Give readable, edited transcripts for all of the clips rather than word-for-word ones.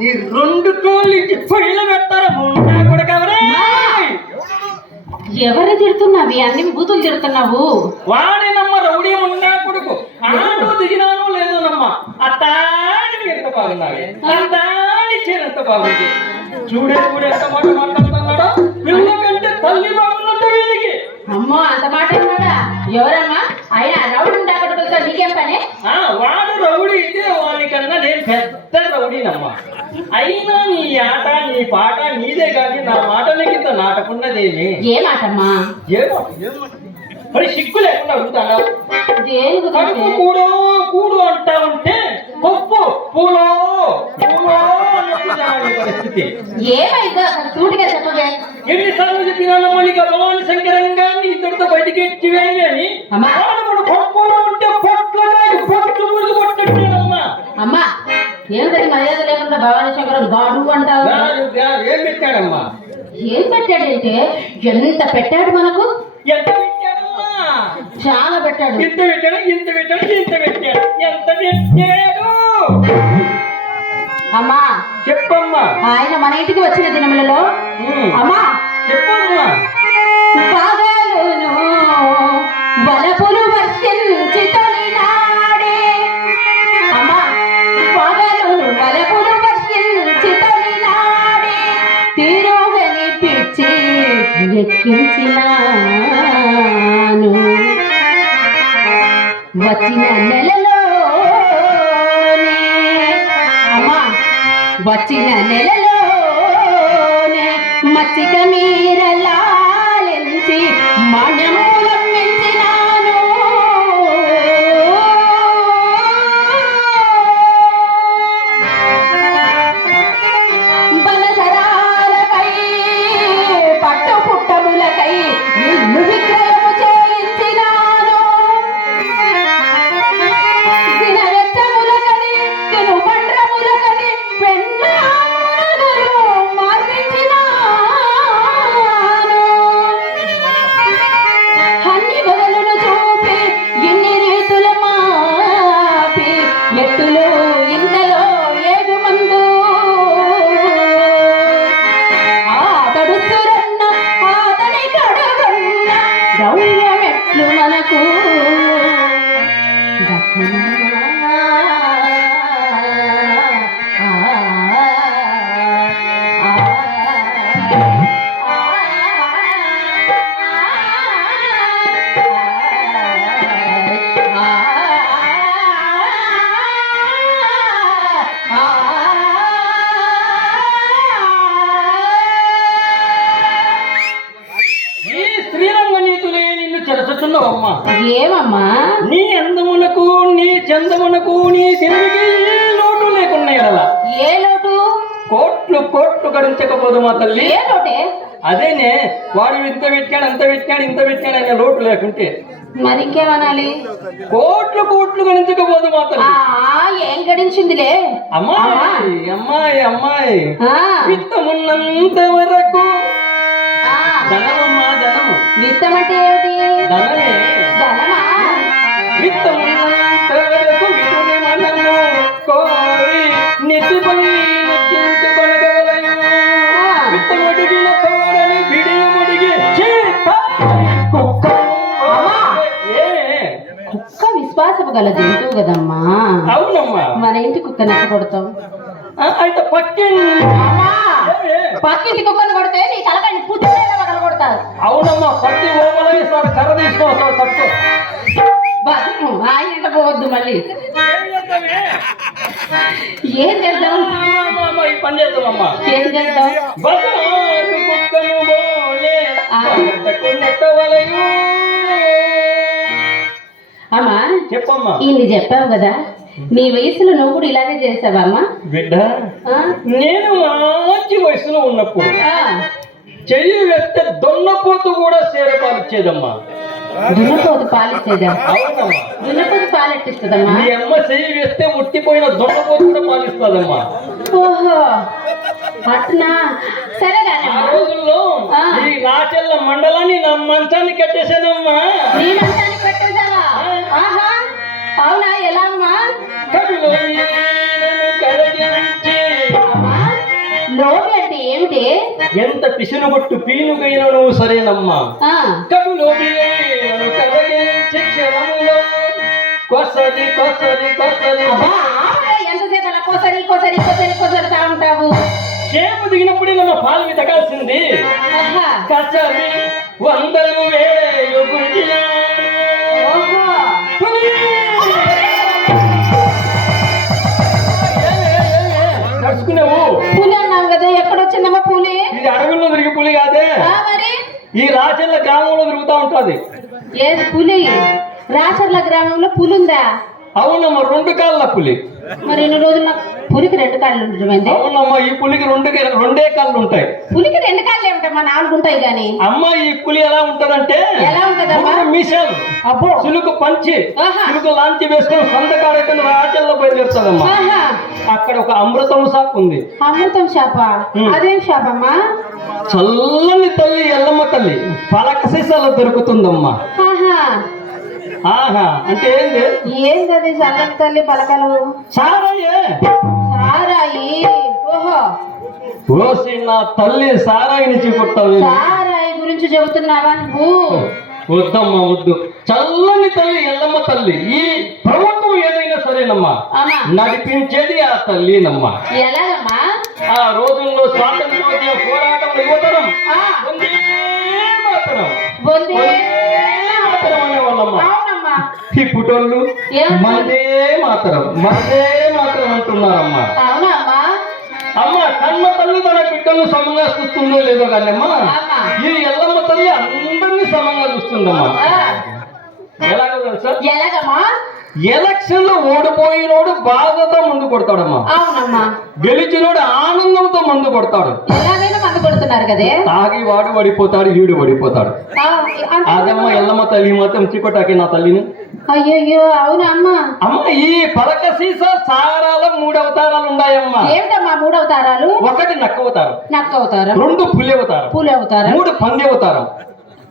ఈ రెండు కోళ్ళు పొయ్యిలో పెడతారా ముండా కూడా కవరే ఎవరు తిడుతున్నావి అన్ని బూతులు తిడుతున్నావు వాడినమ్మ రౌడీ ఉన్నా కొడుకు ఆటో దిగినాను లేదు నమ్మ అత్తాడి ఎంత బాగున్నాడు అత్తాడి చీరంత బాగుంది చూడే చూడే ఎంత మాట మాట్లాడుతున్నాడో పిల్ల కంటే తల్లి బాగున్నట్టు వీడికి అమ్మో అంత మాట అన్నాడా ఎవరమ్మా అయినా రౌడీ ఉండకూడదు నీకేం పని వాడు రౌడీ అయితే వాడికన్నా నేను పెద్ద రౌడీనమ్మా అయినా నీ ఆట నీ పాట నీదే కానీ నా మాటలకింత నాటకున్నదేమి ఏ మాటమ్మా ఏమో మరి సిగ్గు లేకుండా అడుగుతాను కడుపు కూడు కూడు అంటా ఉంటే పప్పు పూలో పూలో పరిస్థితి ఏమైందో సూటిగా చెప్పవే ఎన్నిసార్లు చెప్పినానమ్మా నీకు భవాని శంకరంగా నీ ఇద్దరితో బయటికి ఎత్తివేమి అని పప్పులో ఉంటే పొట్లు మురుగు కొట్టేమ్మా అమ్మా ఏమిటది మర్యాద లేకుండా భవానీ శంకరం గాడు అంటావు ఏం పెట్టాడమ్మా ఏం పెట్టాడంటే ఎంత పెట్టాడు మనకు ఎంత పెట్టాడమ్మా చాలా పెట్టాడు ఇంత పెట్టాడు ఇంత పెట్టాడు ఇంత పెట్టాడు ఎంత పెట్టాడు అమ్మా చెప్పమ్మా ఆయన మన ఇంటికి వచ్చిన దినములలో అమ్మా చెప్పమ్మా పగలును వలపులు వర్షించి తొలినాడే అమ్మా పగలును వలపులు వర్షించి తొలినాడే తిరుగని పిచ్చి ఎక్కించినాను వచ్చిన నెలలోనే అమ్మా వచ్చిన నెలలోనే మచ్చిక మీరలాలించి మణములం మించినాను బలసరాలకై పట్టు పుట్టములకై ఇల్లు విక్రయము చేయించినాను దినవెచ్చములకని తినుబండ్రములకని పెన్నాలను మార్పించినాను అన్ని బదులను చూపి ఎన్ని రీతుల మాపి ఎట్టులు ఇంతలో ఏగుమందు ఆతడు సురన్న ఆతని కడుగన్న గౌరమెట్లు మనకు ఈ శ్రీరంగ నీతులే నిన్ను చెరచుతున్నావమ్మా ఏమమ్మా నీ అందమునకు నీ చందమునకు నీ తెలివికి ఏ లోటు లేకున్నా ఎడలా ఏ లోటు కోట్లు కోట్లు గడించకపోదు మా తల్లి ఏ లోటే అదేనే వాడు ఇంత పెట్టాడు అంత పెట్టాడు ఇంత పెట్టాడు అనే లోటు లేకుంటే మరి ఇంకేమనాలి కోట్లు కోట్లు గడించకపోదు మా తల్లి ఏం గడించిందిలే అమ్మాయి అమ్మాయి అమ్మాయి ఆ, విత్తమున్నంత వరకు ధనమమ్మా ధనము విత్తం అంటే ఏమిటి ధనమే ధనమా విత్తమున్నంత వరకు విధుని మనము కోరి నెత్తిపై నెత్తించుకొనగలయు విత్తమడిగిన తోడని బిడియముడిగి కుక్క విశ్వాసము గల జంతువు కదమ్మా అవునమ్మా మన ఇంటి కుక్క నెక్క కొడతాం అయితే పక్కింటి కుక్కను కొడితే నీ తలకాయ పుట్టి పగల కొడతారు అవునమ్మా పట్టి ఓమలై సార్ కర్ర తీసుకోవాలి తప్పు ఆయన పోవద్దు మళ్ళీ ఏం చేద్దాం ఈ పని చేద్దామమ్మా ఏం చేద్దాం బజారు కుక్కను బోలే నెట్టవలయు. అమ్మా చెప్పమ్మా ఇన్ని చెప్పావు కదా నీ వయసులో నువ్వు కూడా ఇలాగే చేసావమ్మా బిడ్డ నేను మంచి వయసులో ఉన్నప్పుడు చెయ్యి వేస్తే దొన్నపోతు కూడా సేరపాలిచ్చేదమ్మా దున్నపోతు పాలిచ్చేదా అవునమ్మా దున్నపోతు పాలెట్టిస్తుందమ్మా మీ అమ్మ చెయ్యి వేస్తే ఉట్టిపోయిన దొన్నపోతు కూడా పాలిస్తుందమ్మా ఓహో అట్నా సరే ఆ రోజుల్లో ఈ నాచెల్ల మండలాన్ని నా మంచాన్ని కట్టేసేదమ్మా నీ మంచానికి పెట్టేసావా ఆహా అవునా ఎలా అమ్మా కవిలో కరగించి అమ్మా లోబి అంటే ఏమిటి? ఎంత పిసినుగొట్టు పీనుగైనను సరేనమ్మా. ఆ, కడులోబి కదలించి క్షణంలో కొసరి కొసరి కొసరి అబ్బా, ఆపరే, ఎంతసేపు అలా కొసరి కొసరి కొసరి కొసరుతా ఉంటావు? చేపు దిగినప్పుడే నన్ను పాలు మీద తగాల్సింది. ఆహా, కసరి వందలు వేలు గుంజినాను. ఓహో. నడుచుకున్నావు. పులి అన్నావు కదా, ఎక్కడొచ్చిందమ్మా పులి? ఇది అడవుల్లో తిరిగి పులి కాదే, ఆ, మరి ఈ రాచర్ల గ్రామంలో తిరుగుతా ఉంటది. ఏది పులి? రాచర్ల గ్రామంలో పులి ఉందా? అవునమ్మా, 2 కాళ్ళ పులి. మరి ఇన్ని రోజులు నాకు పులికి 2 కాళ్ళు ఉండటం ఏంది? అవునమ్మా, ఈ పులికి రెండే కాళ్ళు ఉంటాయి. పులికి 2 కాళ్ళు ఏమిటమ్మా, 4 ఉంటాయి గాని. అమ్మ, ఈ పులి ఎలా ఉంటదంటే ఎలా ఉంటదమ్మా? మీసాలు, అబ్బో, చిలుకు పంచి, ఆహా. చిలుకు లాంచి వేసుకొని సొంతకాడైతే రాచర్ల బయలుదేరుతాదమ్మా. ఆహా. అక్కడ ఒక అమృతం షాప్ ఉంది. అమృతం షాప? అదేం షాప్ అమ్మా? చల్లని తల్లి ఎల్లమ్మ తల్లి పలక సీసాలో దొరుకుతుందమ్మా. ఆహా. ఆహా అంటే ఏంది? ఏంది అది చల్లని తల్లి పలకలు? సారయ్యే. సారాయి? ఓహో, ఓసి నా తల్లి సారాయి నుంచి కొట్టావు. సారాయి గురించి చెబుతున్నావా నువ్వు? వద్దమ్మా వద్దు. చల్లని తల్లి ఎల్లమ్మ తల్లి, ఈ ప్రభుత్వం ఏదైనా సరేనమ్మా, అమ్మా, నడిపించేది ఆ తల్లినమ్మా. ఎలాగమ్మా? ఆ రోజుల్లో స్వాతంత్ర్యోద్యమ పోరాటం యువతరం ఆ, వందే మాతరం, బొంది. వందే మాతరం అనేవాళ్ళమ్మా. అవునమ్మా. ఈ పుటోళ్ళు ఏమన్నా? మందే మాతరం అంటున్నారమ్మా. అవునా అమ్మా? అమ్మ, కన్న తల్లి తన బిడ్డలను సమంగా చూస్తుందో లేదో కానీ అమ్మా, అమ్మా. ఈ ఎల్లమ్మ తల్లి అందరినీ సమంగా చూస్తుందమ్మా. ఆ, ఎలాగో తెలుసా? ఎలాగమ్మా? ఎలక్షన్ లో ఓడిపోయినోడు బాధతో ముందు కొడతాడమ్మా, అవునమ్మా. గెలిచినోడు ఆనందంతో ముందు కొడతాడు. ఎలాగైనా మందు కొడుతున్నారు కదే. తాగి వాడు పడిపోతాడు, వీడు పడిపోతాడు. ఆ, అదమ్మ ఎల్లమ్మ తల్లి మాత్రం చికోటాకి నా తల్లిని. అయ్యయ్యో, అవునా అమ్మా? అమ్మ, ఈ పలక సీసా సారాల 3 అవతారాలు ఉన్నాయమ్మా. ఏమిటమ్మా 3 అవతారాలు? 1 నక్క అవతారం, నక్క అవతారం, 2 పులి అవతారం, పూల అవతారం, 3 పంది అవతారం.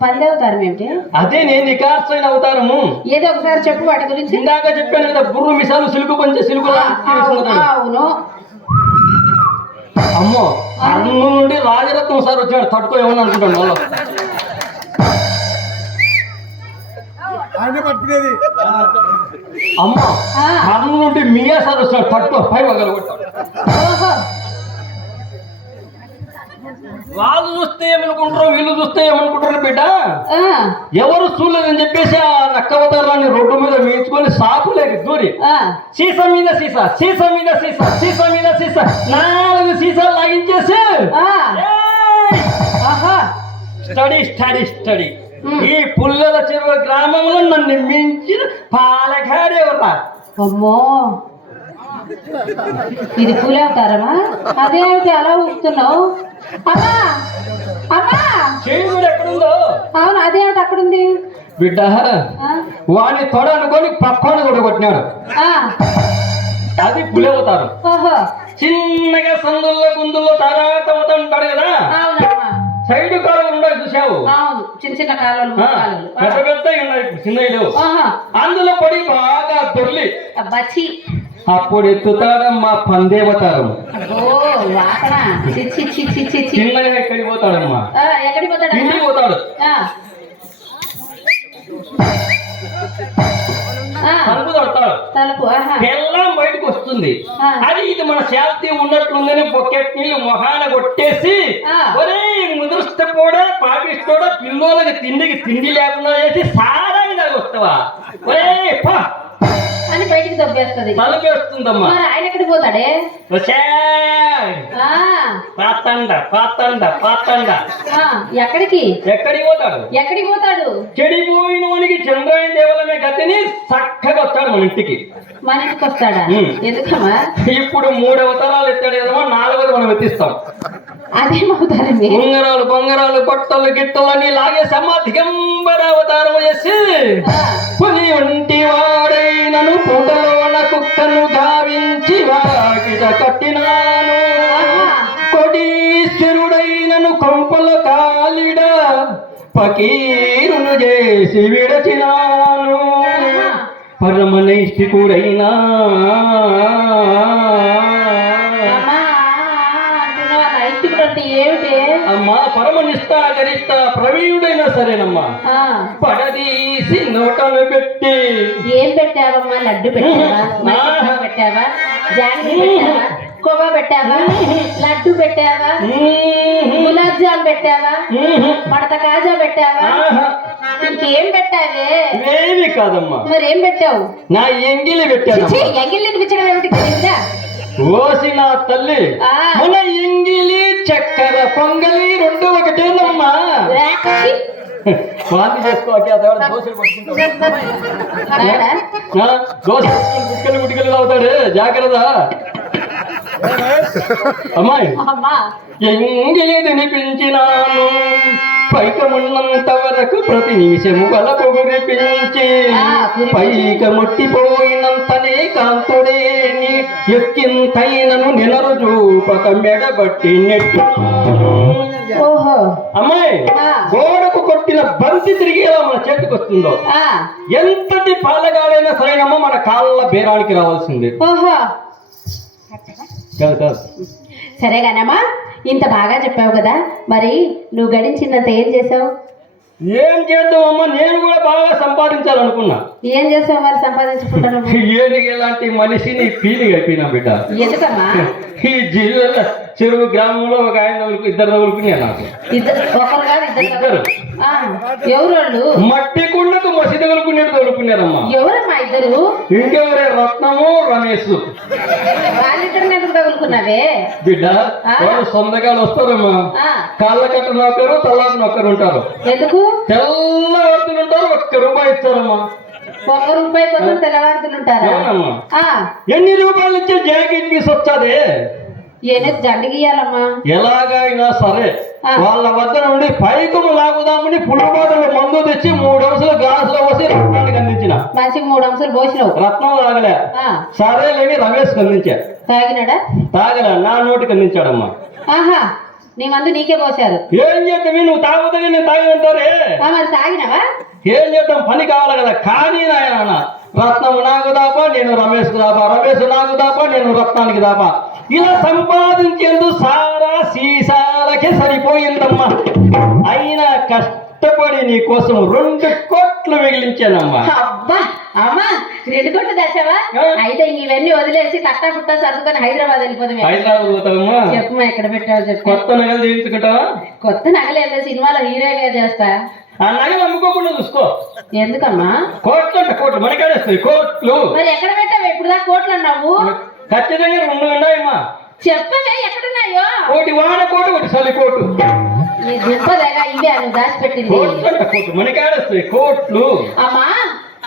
పంది అవతారం ఏమిటి? అదే నేను నికార్సైన అవతారము. ఏదో ఒకసారి చెప్పు వాటి గురించి. ఇందాక చెప్పాను కదా, బుర్రు మిసాలు సిలుకు పంచే సిలుకు అవును. అమ్మో, అన్ను నుండి రాజరత్నం సార్ వచ్చాడు. తట్టుకో ఏమని అనుకుంటాను వాళ్ళు. అమ్మ, అన్ను నుండి మియా సార్ వచ్చాడు. తట్టుకో, పై వగలగొట్టాడు. ఓహో. వాళ్ళు చూస్తే ఏమనుకుంటారు, వీళ్ళు చూస్తే ఏమనుకుంటారు బిడ్డ. ఆ, ఎవరు చూడలేదని చెప్పేసి ఆ నక్కవతారాన్ని రోడ్డు మీద వేయించుకొని సాపులేక దూరి ఆ, సీసా మీద సీసా, సీసా మీద సీసా, సీసా మీద సీసా, 4 సీసాలు లాగించేసి ఆ. ఆహా. స్టడీ ఈ పుల్లల చెరువు గ్రామంలో నన్ను మించిన పాలకాడేవరా. అమ్మో, ఇది పూల అవతారమా? అదేమిటి అలా ఊపుతున్నావు? అమ్మా, అమ్మా. చేయుడు ఎక్కడుందో? అవును, అదేమిటి అక్కడుంది? బిడ్డ, ఆ, వాడిని తొడ అనుకొని పప్పని కూడా కొట్టినాడు. ఆ. అది పులవతారు. ఓహో. చిన్నగా సందుల్లో గుందుల్లో తరాత ఉంటాడు కదా, అవునమ్మా. సైడ్ కాలువలు ఉన్నాయి చూసావు? అవును, చిన్న చిన్న కాలువలు, కాలువలు. పెద్ద పెద్ద ఉన్నాయి, చిన్నవి. ఆహా. అందులో పడి బాగా దొర్లి బచ్చి. అప్పుడు ఎత్తుతాడమ్మా పందేవతారం. ఓ, వాసన. చి చి చి చి చి చి. చిన్నగా ఎక్కడికి పోతాడమ్మా? ఎక్కడికి పోతాడు? ఇంటికి పోతాడు. తలుపు తడతాడు. తలుపు. బెల్లం బయటకు వస్తుంది. అది ఇది మన శాంతి ఉన్నట్లుందని బొకెట్ నీళ్ళు మొహాన కొట్టేసి, ఒరే ముదురుస్తపోడా పాపిస్తోడా పిల్లోలకి తిండి లేకుండా చేసి సారాయి దాకా వస్తావా ఒరే పా అని బయటికి దొబ్బేస్తుంది. తలుపు వేస్తుందమ్మా. ఆయన ఎక్కడికి పోతాడే? ఎక్కడికి ఎక్కడికి పోతాడు? చెడిపోయిన వానికి చంద్రాయన దేవాలయ గతిని చక్కగా వస్తాడు మన ఇంటికి. మన ఇంటికి వస్తాడా? ఎందుకమ్మా? ఇప్పుడు 3 అవతారాలు ఎత్తాడు కదమ్మా, 4వది మనం ఎత్తిస్తాం. అదేమవుతారండి? ఉంగరాలు బొంగరాలు బొట్టలు గిట్టలని లాగేసి అమ్మ దిగంబర అవతారం చేసి, పులి వంటి వాడైనను పూటలోన కుక్కను గావించి వాకిట కట్టినాను, కోటీశ్వరుడైనను కొంపల కాలిడ ఫకీరును చేసి విడచినాను, పరమనైష్ఠికుడైనా అమ్మా పరమ నిష్ఠ గరిష్ట ప్రవీణుడైనా సరేనమ్మా ఆ, పడదీసి నోటలు పెట్టి ఏం పెట్టావమ్మా? లడ్డు పెట్టావా? మైసూర్ పెట్టావా? జాంగ్రీ పెట్టావా? కోవా పెట్టావా? లడ్డు పెట్టావా? గులాబ్ జామ్ పెట్టావా? మడత కాజా పెట్టావా? ఇంకేం పెట్టావే? ఏమి కాదమ్మా, మరేం పెట్టావు? నా ఎంగిలి పెట్టాను. ఎంగిల్ తినిపించడం ఏమిటి తెలియదా? ఓసి నా తల్లి, ఆ. మన ఎంగిలి చక్కెర పొంగలి రెండు ఒకటేనమ్మా. వాంతి చేసుకోవాలి దోశలు పట్టుకుంటాడు. దోశ గుడ్కలు గుడ్కలు అవుతాడు, జాగ్రత్త. అమ్మాయి అమ్మా ఎంగిలి తినిపించినాను పైకమున్నంత వరకు ప్రతి నిమిషము బలకు గురిపించి పైక ముట్టిపోయినంతనే కాంతుడేని ఎక్కింతైనను నినరు చూపక మెడబట్టి నెట్టు. ఓహో అమ్మాయి గోడకు కొట్టిన బంతి తిరిగి ఎలా మన చేతికి వస్తుందో ఎంతటి పాలగాడైనా సరేనమ్మా మన కాళ్ళ బేరానికి రావాల్సింది. ఓహో కాదు కాదు. సరేగానమ్మా, ఇంత బాగా చెప్పావు కదా, మరి నువ్వు గడించినంత ఏం చేసావు? ఏం చేద్దామమ్మా, నేను కూడా బాగా సంపాదించాలనుకున్నా. ఏం చేసావు మరి సంపాదించుకుంటాను? ఏనుగు ఎలాంటి మనిషిని ఫీలింగ్ అయిపోయినా బిడ్డ. ఎందుకమ్మా? ఈ జిల్లా చెరువు గ్రామంలో ఒక ఆయన ఇద్దరు తగులుకున్నా నాకు. ఒకరు కాదు ఇద్దరు. ఎవరు వాళ్ళు? మట్టి కుండకు మసి తగులుకున్నారమ్మా. ఎవరమ్మా ఇద్దరు? ఇంకెవరే, రత్నము రమేష్. వాళ్ళిద్దరిని ఎందుకు తగులుకున్నావే బిడ్డ వాళ్ళు సొంతగా వస్తారమ్మా. కాళ్ళ కట్ట నొక్కరు, తల్లాకు నొక్కరు ఉంటారు. ఎందుకు? తెల్ల వర్తులు ఉంటారు, ₹1 ఇస్తారమ్మా. ₹1 కోసం తెల్లవారుతులు ఉంటారా? ఎన్ని రూపాయలు ఇచ్చే జాకెట్ పీస్ వచ్చాది? ఏదో జండు గీయాలమ్మా. ఎలాగైనా సరే వాళ్ళ వద్ద నుండి పైకము లాగుదామని పుల్లబాటలు మందు తెచ్చి 3 అంశాలు గ్లాసులో పోసి రత్నానికి అందించిన. మంచిగా 3 అంశాలు పోసినావు. రత్నం తాగలే. సరేలేని రమేష్ అందించా. తాగినాడా? తాగలే, నా నోటికి అందించాడమ్మా. ఆహా, నీ మందు నీకే పోసారు. ఏం చేద్దాం, నువ్వు తాగుతుంది నేను తాగినంటారే. మరి తాగినావా? ఏం చేద్దాం, పని కావాలి కదా. కానీ నాయన రత్నం నాకు దాపా, నేను రమేష్కు దాపా, రమేష్ నాకు దాపా, నేను రత్నానికి దాపా. ఇలా సంపాదించేందుకు సారా సీసాలకే సరిపోయిందమ్మా. అయినా కష్టపడి నీ కోసం 2 కోట్లు మిగిలించానమ్మా. అబ్బా అమ్మా, 2 కోట్లు దాచావా? అయితే ఇవన్నీ వదిలేసి తట్టా పుట్టా సర్దుకొని హైదరాబాద్ వెళ్ళిపోతాం. హైదరాబాద్ పోతావమ్మా? చెప్పమ్మా, ఎక్కడ పెట్టావు చెప్పు. కొత్త నగలు చేయించుకుంటావా? కొత్త నగలేదు, సినిమాలో హీరోగా చేస్తా. ఆ నగలు అమ్ముకోకుండా చూసుకో. ఎందుకమ్మా? కోట్లు మనకాడేస్తాయి, కోట్లు. మరి ఎక్కడ పెట్టావు? ఇప్పుడు దాకా కోట్లు అన్నావు. ఖచ్చితంగా 2 ఉన్నాయమ్మా. చెప్పవే ఎక్కడున్నాయో? ఒకటి వాడకోటు, ఒకటి సలికోటు. ఈ దుంపదగా ఇవే నువ్వు దాచిపెట్టింది. కోట్లు మనకాడేస్తాయి, కోట్లు. అమ్మా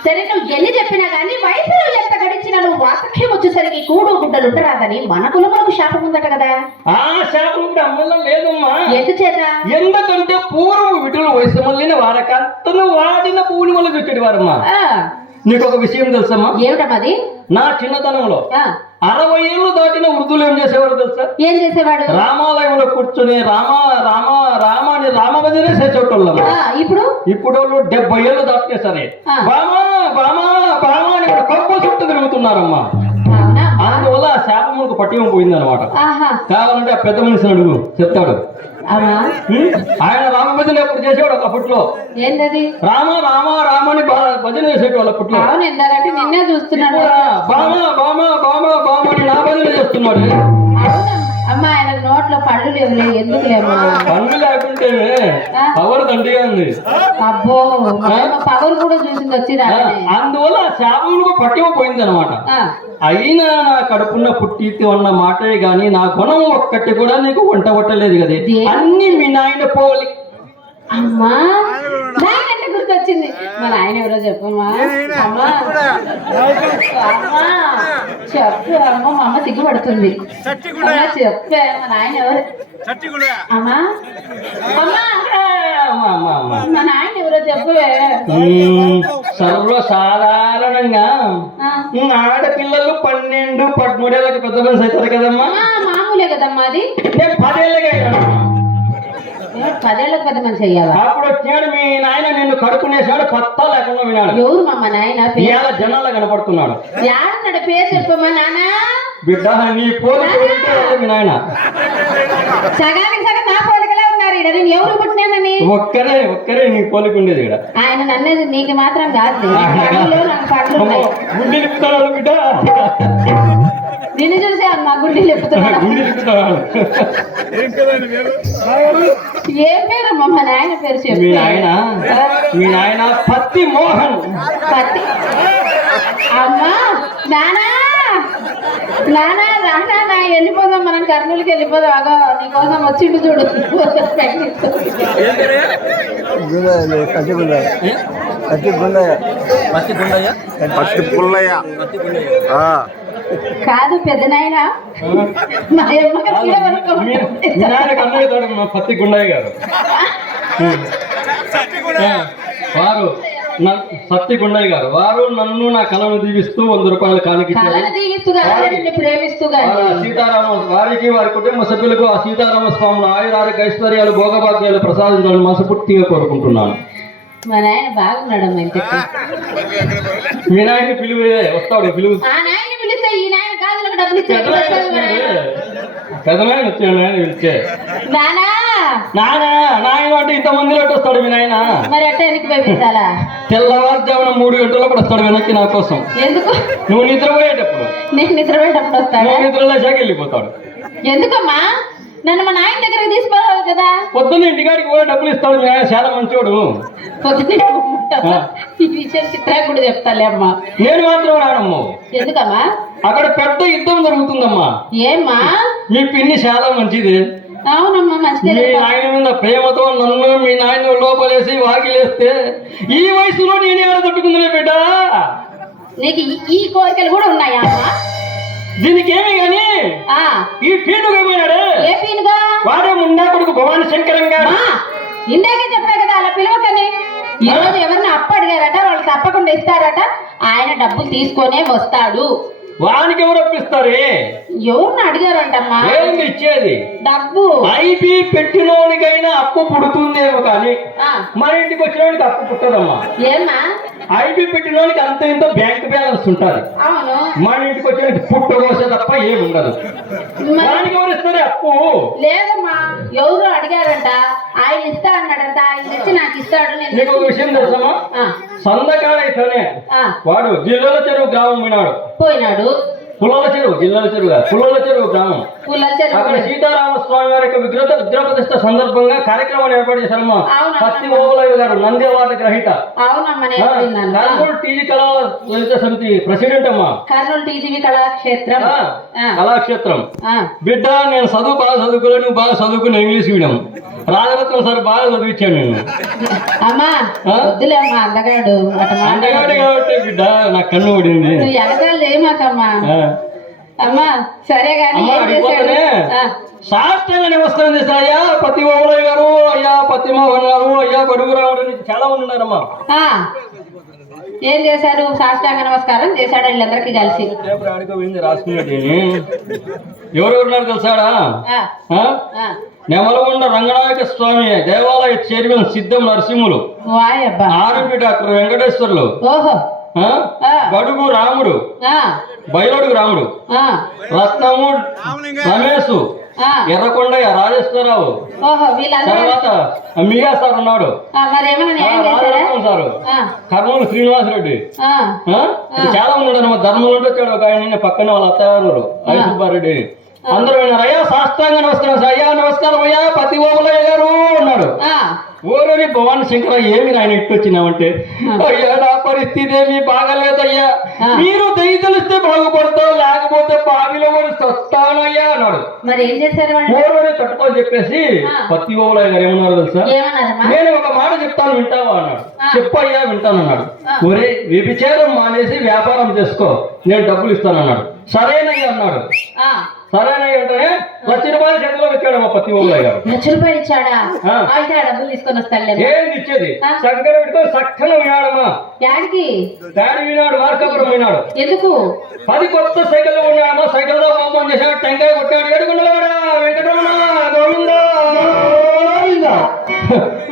సరే, నువ్వు ఎన్ని చెప్పినా కానీ వయసులో ఎంత గడించినా నువ్వు వార్ధక్యం వచ్చేసరికి కూడు గుడ్డలు ఉండరాదని మన కులములకు శాపం ఉందట కదా. ఆ శాపం కూడా అమ్మలో లేదమ్మా. ఎందుచేత? ఎందుకంటే పూర్వం విటులు వయసు మళ్ళిన వారకంతను వాడిన పూని వల్ల పెట్టాడు వారమ్మా. నీకు ఒక విషయం తెలుసమ్మా? ఏమిటమ్మది? నా చిన్నతనంలో 60 ఏళ్ళు దాటిన వృద్ధులు ఏం చేసేవాడు తెలుసా? ఏం చేసేవాడు? రామాలయంలో కూర్చొని రామ రామ రామ అని రామభజనే చేసేటోళ్ళం. ఇప్పుడు వాళ్ళు 70 ఏళ్ళు దాటితే సరే బామా బామా బామా అని కొప్ప చుట్టూ తిరుగుతున్నారమ్మా. అందువల్ల శాపములకు పట్టివం పోయిందనమాట. కావాలంటే ఆ పెద్ద మనిషిని అడుగు, చెప్తాడు. ఆయన రామభజన ఎప్పుడు చేసేవాడు ఒకప్పట్లో. ఏంటది? రామ రామ రామ అని భజన చేసేటోళ్ళు అప్పట్లో. నిన్నే చూస్తున్నాడు. బామా బామా బామా బామా అని నా భజన చేస్తున్నాడు. అమ్మా ఆయన నోట్లో పళ్ళు లేవులే, ఎందుకు లేమ్మా? పళ్ళు లేకుంటే పవర్ దండిగా ఉంది. అబ్బో, పవర్ కూడా చూసింది వచ్చిరా. అందువల్ల శాపములకు పట్టివ పోయింది అనమాట. అయినా నా కడుపున్న పుట్టి అన్న మాటే గాని నా గుణం ఒక్కటి కూడా నీకు వంట పట్టలేదు కదా. అన్ని మీ నాయన పోలి. అమ్మా నాయనంటే గుర్తొచ్చింది. మా నాయన ఎవరో చెప్పమ్మా. అమ్మా అమ్మా చెప్పు అమ్మ, మా అమ్మ సిగ్గుపడుతుంది. చెప్పే మా నాయన ఎవరు? అమ్మా అమ్మా మా నాయన ఎవరో చెప్పవే. సర్వసాధారణంగా ఆడపిల్లలు 12, 13 ఏళ్ళకి పెద్ద మనిషి అవుతారు కదమ్మా. మామూలే కదమ్మా అది. నేను 10 ఏళ్ళకి అయ్యాను. 10 ఏళ్ళకి పెద్ద మనిషి అయ్యావా? అప్పుడు వచ్చాడు మీ నాయన, నిన్ను కడుకునేసాడు, పత్తా లేకుండా వినాడు. ఎవరు మా నాయన? ఇవాళ జనాల్లో కనపడుతున్నాడు. యాడన్నాడు? పేరు చెప్పమ్మా. నానా బిడ్డ నీ పోలిక మీ నాయన సగానికి సగం నా పోలికలే ఉన్నారు. ఈడ నేను ఎవరు పుట్టినానని ఒక్కరే నీ పోలిక ఉండేది ఇక్కడ. ఆయన నన్ను నీకు మాత్రం కాదు పండ్లు నాకు పండ్లు ఉన్నాయి. గుండె నిప్పుతాడు బిడ్డ, నిన్ను చూసి అమ్మ గుండె చెప్తున్నాడు. గుండె నిప్పుతాడు. ఏం పేరమ్మా మా నాయన పేరు చెప్పు. మీ నాయన పత్తి మోహన్. పత్తి అమ్మా నానా నానా రానా వెళ్ళిపోదాం, మనం కర్నూలుకి వెళ్ళిపోదాం. అగో నీకోసం వచ్చిండు చూడు. కాదు పెద్ద నాయన మా పత్తి గుండయ్య గారు వారు సత్తి గుండయ్య గారు వారు నన్ను నా కళను దీవిస్తూ 100 రూపాయలు కానికిచ్చారు. వారికి వారి కుటుంబ సభ్యులకు ఆ సీతారామ స్వాముల ఆయురారోగ్య ఐశ్వర్యాలు భోగభాగ్యాలు ప్రసాదించాలని మనస్ఫూర్తిగా కోరుకుంటున్నాను. మా నాయన బాగున్నాడు. మీ నాయన పిలువే వస్తాడు. పిలువు పిలిస్తే ఈ నాయన కాదులకు డబ్బులు పెదనాయన వచ్చాడు. నాయన పిలిచే నానా నాయన అంటే ఇంత మందిలో వస్తాడు మీ నాయన. మరి అట్ట వెనక్కి పంపించాలా? తెల్లవారుజామున 3 గంటలప్పుడు వస్తాడు వెనక్కి నా కోసం. ఎందుకు? నువ్వు నిద్రపోయేటప్పుడు. నేను నిద్రపోయేటప్పుడు వస్తాడు. నిద్రలేసాక వెళ్ళిపోతాడు. ఎందుకమ్మా? నన్ను మా నాయన దగ్గరికి తీసుకోవాలి కదా. పొద్దున్న ఇంటికాడికి పోయి డబ్బులు ఇస్తాడు మీ ఆయన, చాలా మంచోడు. పొద్దున్న ఈ విషయం చిత్రా కూడా చెప్తాలే అమ్మా. నేను మాత్రం రానమ్మా. ఎందుకమ్మా? అక్కడ పెద్ద యుద్ధం జరుగుతుందమ్మా. ఏమ్మా? మీ పిన్ని చాలా మంచిది. అవునమ్మా మంచిది. మీ నాయన మీద ప్రేమతో నన్ను మీ నాయన లోపలేసి వాకిలేస్తే ఈ వయసులో నేనే తట్టుకుందిలే బిడ్డ. నీకు ఈ కోరికలు కూడా ఉన్నాయా అమ్మా? దీనికి ఏమి గాని ఈ పీనుగా ఏమైనాడు? ఏ పీనుగా? వాడే ముండా కొడుకు భవాని శంకరంగా. ఇందాకే చెప్పా కదా అలా పిలవకని. ఈ రోజు ఎవరిని అప్పు అడిగారట, వాళ్ళు తప్పకుండా ఇస్తారట. ఆయన డబ్బులు తీసుకొనే వస్తాడు. వానికి ఎవరు అప్పిస్తారే? ఎవరిని అడిగారంటమ్మా? ఏంది ఇచ్చేది? డబ్బు. ఐపీ పెట్టినోడికైనా అప్పు పుడుతుందేమో కానీ మన ఇంటికి వచ్చినోడికి అప్పు పుట్టదమ్మా. ఏమ్మా? ఐపీ పెట్టినోడికి అంత ఇంత బ్యాంక్ బ్యాలెన్స్ ఉంటుంది. అవును. మన ఇంటికి వచ్చేది పుట్టకోసే తప్ప ఏమి ఉండదు. వానికి ఎవరు ఇస్తారే అప్పు? లేదమ్మా, ఎవరు అడిగారంట, ఆయన ఇస్తా అన్నాడంట. ఆయన ఇచ్చి నాకు ఇస్తాడు. నీకు ఒక విషయం తెలుసమ్మా? సందకాడైతేనే వాడు జిల్లాల చెరువు గ్రామం పోయినాడు. పుల్లల చెరువు, జిల్లాల చెరువుగా పుల్లల చెరువు గ్రామం. అక్కడ సీతారామ స్వామి వారి యొక్క విగ్రహ ప్రతిష్ట సందర్భంగా కార్యక్రమాన్ని ఏర్పాటు చేశారమ్మా. పత్తి ఓవలయ్య గారు నంది అవార్డు గ్రహీత. కర్నూలు టీజీ కళా లలిత సమితి ప్రెసిడెంట్ అమ్మా. కర్నూలు టీజీవి కళాక్షేత్రం. బిడ్డ నేను బాగా చదువుకోలే, నువ్వు బాగా చదువుకుని ఇంగ్లీష్ మీడియం. రాజరత్నం సార్ బాగా చదివించాను నేను. అమ్మా వద్దులేమ్మా, అందగాడు కాబట్టి బిడ్డ నాకు కన్ను పడింది. ఏమాకమ్మా అమ్మా. సరే గాని శాస్త్రంగా నమస్కారం చేశారు. అయ్యా పత్తి ఓవలయ్య గారు, అయ్యా పత్తి మోహన్ గారు, అయ్యా బడుగురావుడు చాలా మంది ఉన్నారమ్మా. ఏం చేశారు? సాష్టాంగ నమస్కారం చేశాడు వీళ్ళందరికీ కలిసి. రాసుకునేది ఎవరెవరున్నారు తెలుసాడా? నెమలగొండ రంగనాయక స్వామి దేవాలయ చైర్మన్ సిద్ధం నరసింహులు, ఆర్ఎంపీ డాక్టర్ వెంకటేశ్వర్లు, గడుగు రాముడు, బయలుడుగు రాముడు, రత్నము రమేష్, ఎర్రకొండయ్య రాజేశ్వరరావు, తర్వాత మీగా సార్ ఉన్నాడు, సారు కర్నూలు శ్రీనివాసరెడ్డి, చాలా ఉన్నాడు. ధర్మంలో వచ్చాడు ఒక ఆయన, పక్కన వాళ్ళ అత్తగారు హరిసుబ్బారెడ్డి. అందరూ విన్నారు. అయ్యా సాష్టాంగ నమస్కారం. అయ్యా నమస్కారం అయ్యా పత్తి ఓవలయ్య గారు అన్నాడు. ఓరోరి భవాని శంకర ఏమి ఆయన ఇట్టు వచ్చినామంటే, అయ్యా నా పరిస్థితి ఏమి బాగలేదయ్యా, మీరు దయ తెలిస్తే బాగుపడతావు, లేకపోతే బావిలో కూడా సత్తానయ్యా అన్నాడు. మరి ఏం చేశారు? ఓరోరి తట్టుకొని చెప్పేసి పత్తి ఓవలయ్య గారు ఏమన్నారు తెలుసా? నేను ఒక మాట చెప్తాను వింటావా అన్నాడు. చెప్పయ్యా వింటాను అన్నాడు. ఒరే వ్యభిచారం మానేసి వ్యాపారం చేసుకో, నేను డబ్బులు ఇస్తానన్నాడు. సరేనయ్యా అన్నాడు. సరేనయ్య వెంటనే ₹1,00,000 చేతిలో పెట్టాడు మా పత్తి ఓవలయ్య గారు. ₹1,00,000 ఇచ్చాడా? అయితే డబ్బులు తీసుకొని వస్తాడు. ఏంది ఇచ్చేది? చక్కగా పెట్టుకొని చక్కగా వినాడమ్మా. డాడీ వినాడు, మార్కాపురం వినాడు. ఎందుకు? 10 కొత్త సైకిల్ ఉన్నాడమ్మా. సైకిల్ తో ఓపెన్ చేశాడు, టెంకాయ కొట్టాడు. ఏడుకున్నాడా వెంకటరమణ గోవిందా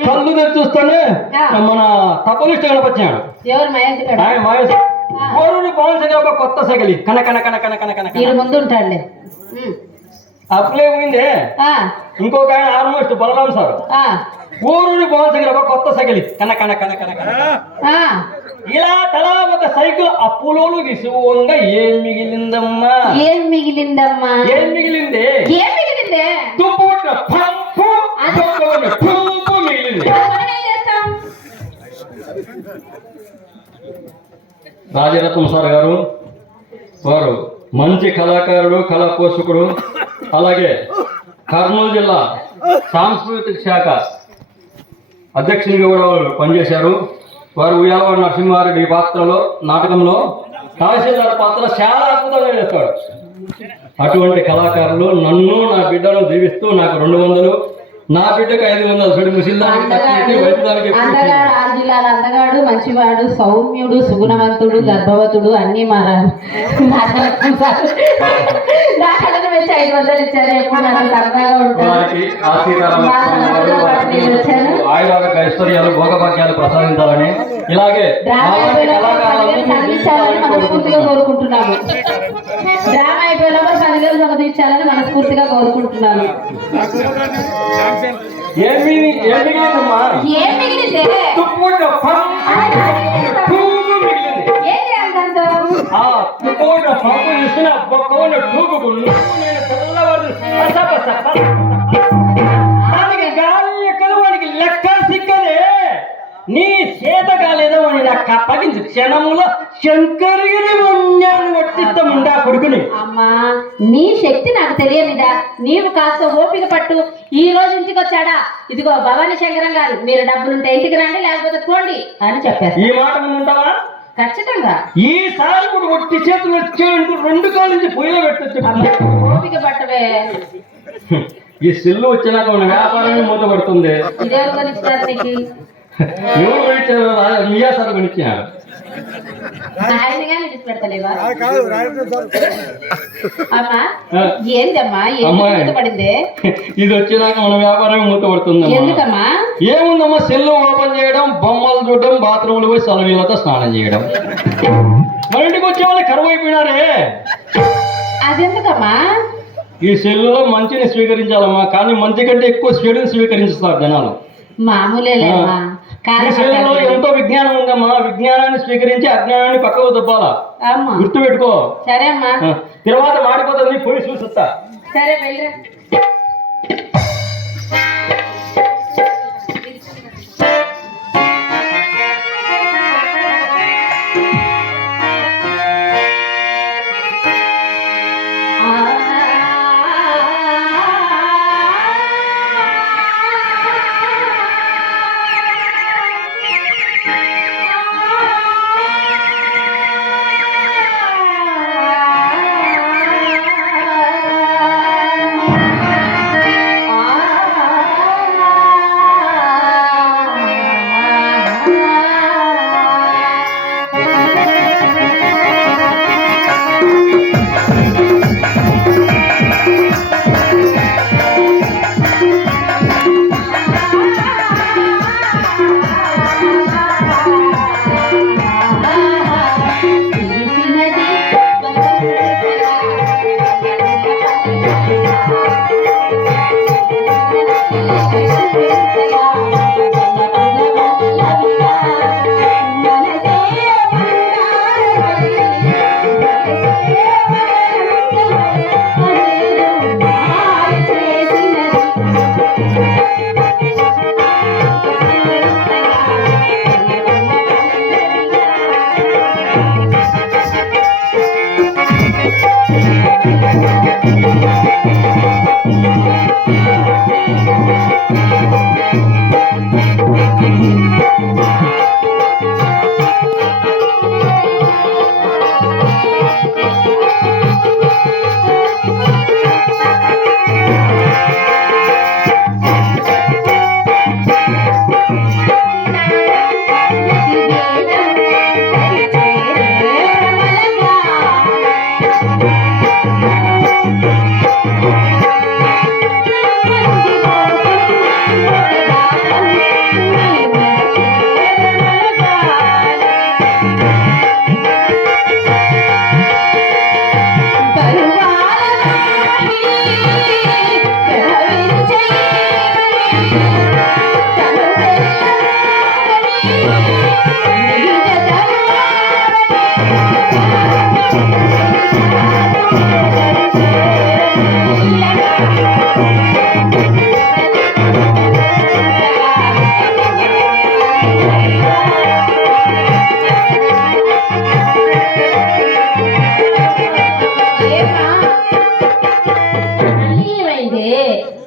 కళ్ళు తెచ్చి చూస్తానే మన తప్పనిష్ట గణపచ్చాడు. మహేష్ ఊరు పవన్ శంకర్ కొత్త సైకిల్ కన కన కన కన కన కన ముందు ఉంటాడులే. అప్పులే పోయిందే. ఇంకొక ఆయన ఆల్మోస్ట్ బలరాం సార్ ఊరూరి పవన్ దగ్గర కొత్త సైకిల్ కన కన కన కన కన ఇలా తలా ఒక సైకిల్ అప్పులోలు విసువంగా ఏం మిగిలిందమ్మా? ఏం మిగిలిందమ్మా? ఏం మిగిలింది? ఏం మిగిలిందే? తుప్పు పంపు పంపు మిగిలింది. రాజరత్నం సార్ గారు వారు మంచి కళాకారుడు, కళా పోషకుడు, అలాగే కర్నూలు జిల్లా సాంస్కృతిక శాఖ అధ్యక్షునిగా కూడా పనిచేశారు. వారు ఉయ్యాలవాడ నరసింహారెడ్డి పాత్రలో నాటకంలో తహసీల్దార్ పాత్ర చాలా అద్భుతంగా చేస్తాడు. అటువంటి కళాకారులు నన్ను నా బిడ్డను దీవిస్తూ నాకు 200, నా బిడ్డకు 500 చూడు ముసిల్దానికి అందగాడు, మంచివాడు, సౌమ్యుడు, సుగుణవంతుడు, గర్భవతుడు అన్ని మారారు. వచ్చి 500 ఇచ్చారు. ఎప్పుడు నాకు సరదాగా ఉంటారు. ఆయురారోగ్య ఐశ్వర్యాలు, భోగభాగ్యాలు ప్రసాదించాలని ఇలాగే మనస్ఫూర్తిగా కోరుకుంటున్నాను. డ్రామా అయిపోయిన 10,000 సమర్పించాలని మనస్ఫూర్తిగా కోరుకుంటున్నాను. ఏం మిగిలిందే? వాడికి లెక్క సిక్కదే. నీ చేత కాలేదో అని నాకు అప్పగించు. క్షణములో శంకరుని వన్యాన్ని వర్తిస్తాముండా కొడుకుని. అమ్మా, నీ శక్తి నాకు తెలియనిదా? నీవు కాస్త ఓపిక పట్టు. ఈ రోజు ఇంటికి వచ్చాడా, ఇదిగో భవానీ శంకరం గారు, మీరు డబ్బులుంటే ఇంటికి రండి, లేకపోతే పోండి అని చెప్పారు. ఈ మాట ఉంటావా? ఖచ్చితంగా. ఈసారి కూడా ఒట్టి చేతులు వచ్చాయంటూ 2 కాళ్ళ నుంచి పొయ్యిలో పెట్టచ్చు. ఓపిక పట్టవే. ఈ సెల్లు వచ్చినాక మన వ్యాపారమే మూతపడుతుంది. ఇదే కొనిచ్చారు నీకు? ఎవరు కొనిచ్చారు? మియా సార్ కొనిచ్చారు. ఏందమ్మా పడింది? ఇది వచ్చినాక మన వ్యాపారం మూతపడుతుంది. ఎందుకమ్మా? ఏముందమ్మా, సెల్లు ఓపెన్ చేయడం, బొమ్మలు చూడడం, బాత్రూంలో పోయి సలనీళ్ళతో స్నానం చేయడం. మన ఇంటికి వచ్చే వాళ్ళు కరువు అయిపోయినారే. అదెందుకమ్మా? ఈ సెల్లులో మంచిని స్వీకరించాలమ్మా, కానీ మంచి కంటే ఎక్కువ చెడుని స్వీకరిస్తారు జనాలు. మామూలే. సెల్లులో ఎంతో విజ్ఞానం ఉందమ్మా. విజ్ఞానాన్ని స్వీకరించి అజ్ఞానాన్ని పక్కకు దొబ్బాలా. గుర్తు పెట్టుకో. సరే అమ్మా. తర్వాత మాడిపోతుంది, పోయి చూసిస్తా. సరే వెళ్ళరా.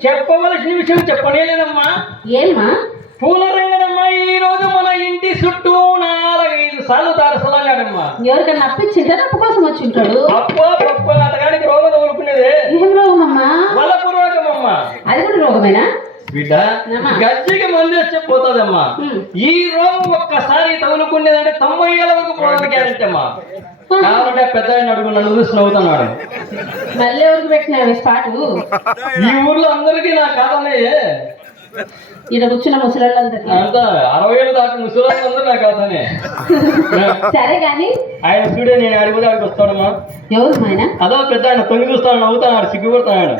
చెప్పవలసిన విషయం చెప్పనేలేదమ్మా. ఏమ్మా? పూల రంగడమ్మ ఈ రోజు మన ఇంటి చుట్టూ 4-5 సార్లు దారసలాగాడమ్మా. ఎవరికన్నా అప్పించింటే అప్పు కోసం వచ్చి ఉంటాడు. అప్పో పప్పు అతగానికి రోగం తగులుకునేదే. ఏం రోగమమ్మా? వలపు రోగమమ్మా. అది కూడా రోగమేనా బిడ్డ? గజ్జికి మంది వచ్చి పోతుందమ్మా. ఈ రోగం ఒక్కసారి తగులుకునేదంటే 90 ఏళ్ళ వరకు పోవడానికి గ్యారెంటీ అమ్మా. కాబట్టి పెద్ద అడుగు నన్ను చూసి నవ్వుతున్నాడు. మళ్ళీ ఎవరికి పెట్టినావు స్పాటు? ఈ ఊర్లో అందరికీ నా కాదనే. ఇక్కడ కూర్చున్న ముసలాళ్ళందరికీ అంతా 60 ఏళ్ళు దాకా ముసలాళ్ళందరూ నా కాదనే. సరే గాని ఆయన చూడే నేను అడిగితే ఆడికి వస్తాడమ్మా. ఎవరు ఆయన? అదో పెద్ద ఆయన తొంగి చూస్తాడు, నవ్వుతాడు, సిగ్గుపడతాడు.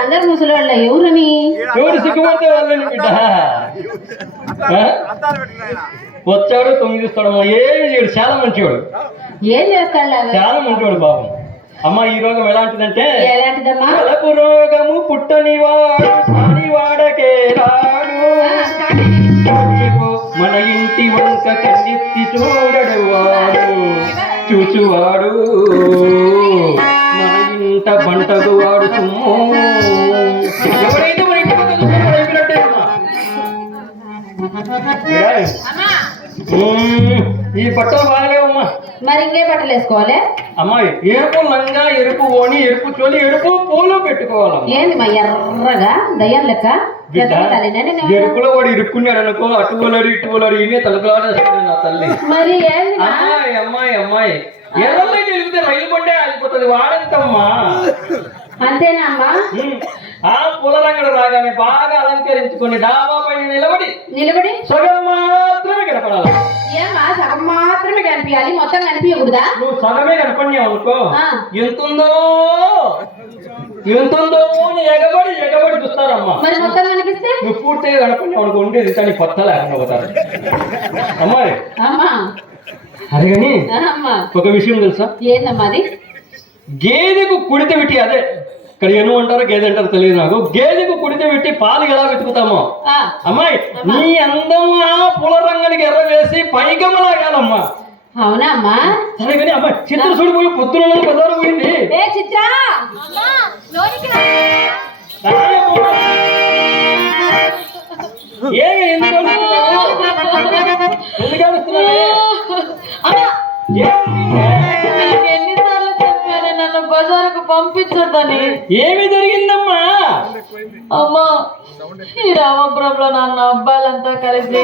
అందరు ముసలాళ్ళ ఎవరని? ఎవరు సిగ్గుపడితే వాళ్ళని బిడ్డ. వచ్చాడు తొంగి చూస్తాడమ్మా. ఏమి చేయడు, చాలా మంచివాడు. ఏం చేస్తాడు? చాలా మంచివాడు బాబు. అమ్మ ఈ రోగం ఎలాంటిదంటే, ఎలాంటిదమ్మా? కలపు రోగము పుట్టని వాడు సాని వాడకే రాడు. మన ఇంటి వంక కన్నెత్తి చూడడు వాడు, చూచువాడు మన ఇంట బంటకు వాడు సుమ్ము. ఎవరైతే మన ఇంటి వంక చూస్తాడో వాడు అయిపోయినట్టే అమ్మా. ఈ బట్టలు బాగాలేవమ్మా. మరి ఇంకే బట్టలు వేసుకోవాలి అమ్మాయి. ఎరుపు లంగా, ఎరుపు ఓణి, ఎరుపు చోలి, ఎరుపు పూలు పెట్టుకోవాలమ్మా. ఏంది మా ఎర్రగా దయ్యం లెక్క? ఎరుపులో వాడు ఇరుక్కున్నాడు అనుకో, అటు పోలాడు ఇటు పోలాడు, ఈయనే తలుపులాడేస్తాడు నా తల్లి. మరి ఏంది అమ్మాయి అమ్మాయి అమ్మాయి ఎర్రలో వెలిగితే రైలు బండే ఆగిపోతుంది. వాడంతమ్మా. అంతేనా అమ్మా? ఆ పూల రంగడు రాగానే బాగా అలంకరించుకొని డాబా పైన నిలబడి సగం మాత్రమే కనపడాలి. ఏమా సగం మాత్రమే కనిపించాలి, మొత్తం కనిపించకూడదా? నువ్వు సగమే కనపడినావు అనుకో, ఎంతుందో అని ఎగబడి చూస్తారమ్మా. మరి మొత్తం కనిపిస్తే నువ్వు పూర్తిగా కనపడినావు అనుకో, ఉండేది కానీ కొత్త లేకుండా పోతారు. అమ్మాయి అదే కానీ ఒక విషయం తెలుసా? ఏందమ్మా అది? గేదెకు కుడితే పెట్టి, అదే ఇక్కడ ఏను అంటారో గేదె అంటారో తెలియదు నాకు, గేదెకు కుడితే పెట్టి పాలు ఎలా వెతుకుతామో అమ్మాయి నీ అందం ఆ పూల రంగడికి ఎర్ర వేసి పైకమ్మలాగాలమ్మా. అవునా అమ్మా? సరే కానీ అమ్మాయి చిత్ర చూడిపోయి పొద్దున బజారు పోయింది. చిత్ర ఎన్నిసార్లు చెప్పాను నన్ను బజారుకు పంపించొద్దని. ఏమి జరిగిందమ్మా? అమ్మా ఈ రామపురంలో నన్ను అబ్బాయిలంతా కలిసి